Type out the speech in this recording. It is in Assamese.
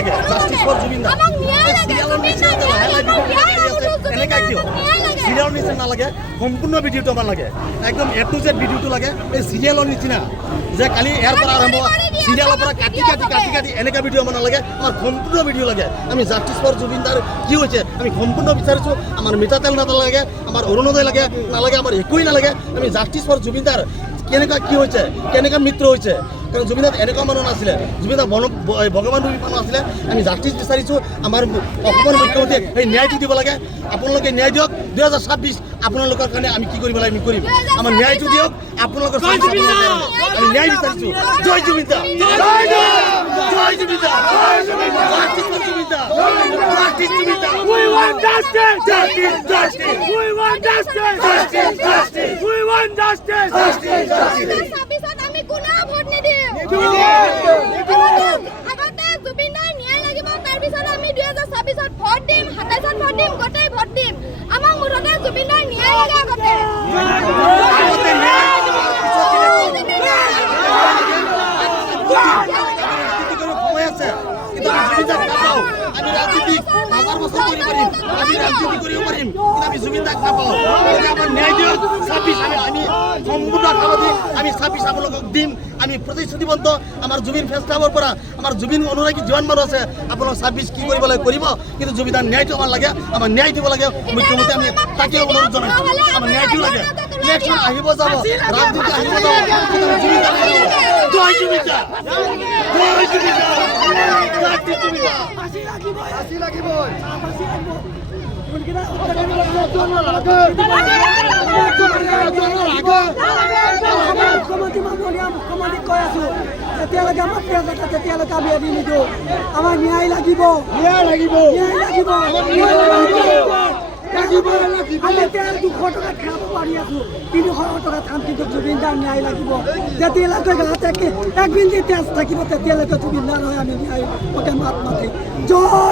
লাগে জাস্টিস ফৰ জুবিন দা সিৰিয়ালৰ নিচিনা এনেকা কিয় সিৰিয়াল নিচিনা নালাগে সম্পূৰ্ণ ভিডিওটো আমাৰ লাগে একদম A to Z ভিডিওটো লাগে এই সিৰিয়ালৰ নিচিনা যে কালি ইয়াৰ পৰা আৰম্ভ সিৰিয়ালৰ পৰা কাটি এনেকা ভিডিও আমাৰ নালাগে আমাৰ সম্পূৰ্ণ ভিডিও লাগে আমি জাস্টিস ফৰ জুবিন দাৰ কি হৈছে আমি সম্পূৰ্ণ বিচাৰিছোঁ আমাৰ মিঠাতেল নালাগে আমাৰ অৰুণোদয় লাগে নালাগে আমাৰ একোই নালাগে আমি জাস্টিস ফৰ জুবিন দাৰ কেনেকা কি হৈছে কেনেকা মিত্ৰ হৈছে কাৰণ জুবিন দা এনেকুৱা মানুহ নাছিলে জুবিন দা ভগৱান ৰূপী মানুহ আছিলে আমি জাষ্টিছ বিচাৰিছোঁ আমাৰ অসমৰ মুখ্যমন্ত্ৰীয়ে সেই ন্যায়টো দিব লাগে আপোনালোকে ন্যায় দিয়ক 2026 আপোনালোকৰ কাৰণে আমি কি কৰিব লাগে আমি কৰিম আমাৰ ন্যায়টো দিয়ক আপোনালোকৰ আমি ন্যায় বিচাৰিছোঁ জয় জুবিন দা জয় জুবিন দা জাষ্টিছ ফৰ জুবিন দা জাষ্টিছ জুবিন দা We want justice! Justice! We want justice! Justice! We want justice! আমি কোনো ভোট নিদিম আগতে জুবিন দাৰ ন্যায় লাগিব তাৰপিছত আমি 2026ত ভোট দিম 27ত ভোট দিম গোটেই ভোট দিম আমাক মুঠতে জুবিন দাৰ ন্যায় লাগে আগতে আমি ৰাজনীতি 1000 বছৰ কৰিব পাৰিম আমি ৰাজনীতি কৰিব পাৰিম কিন্তু আমি জুবিন দাক নাপাওঁ আমাৰ ন্যায় দিয়ক 26 আমি সম্পূৰ্ণ আশাবাদী আমি 26 আপোনালোকক দিম আমি প্ৰতিশ্ৰুতিবদ্ধ আমাৰ জুবিন ফেষ্টিভেলৰ পৰা আমাৰ জুবিন অনুৰাগী যিমান মানুহ আছে আপোনালোক 26 কি কৰিব লাগে কৰিব কিন্তু জুবিন দাৰ ন্যায়টো আমাৰ লাগে আমাৰ ন্যায় দিব লাগে মুখ্যমন্ত্ৰী আমি তাকে অনুৰোধ জনাইছোঁ আমাৰ ন্যায়টো লাগে ইলেকশ্যন আহিব যাব ৰাজনীতি আহিব যাব জুবিন দা জয় জুবিন দা জয় জুবিন দা জাষ্টিছ জুবিন দা ফাঁসি লাগিব মুখ্যমন্ত্ৰীক কৈ আছো তেতিয়ালৈকে আমাৰ তেতিয়ালৈকে আমি এৰি নিদিওঁ আমাৰ ন্যায় লাগিব আমি তেল 200 টকাত খাব পাৰি আছো 300 টকাত খাম কিন্তু জুবিন দাৰ ন্যায় লাগিব যেতিয়ালৈকে গাঁৱত এক বিন্দু তেজ থাকিব তেতিয়ালৈকে জুবিন দাৰ হয় আমি ন্যায় মাত মাতি জয়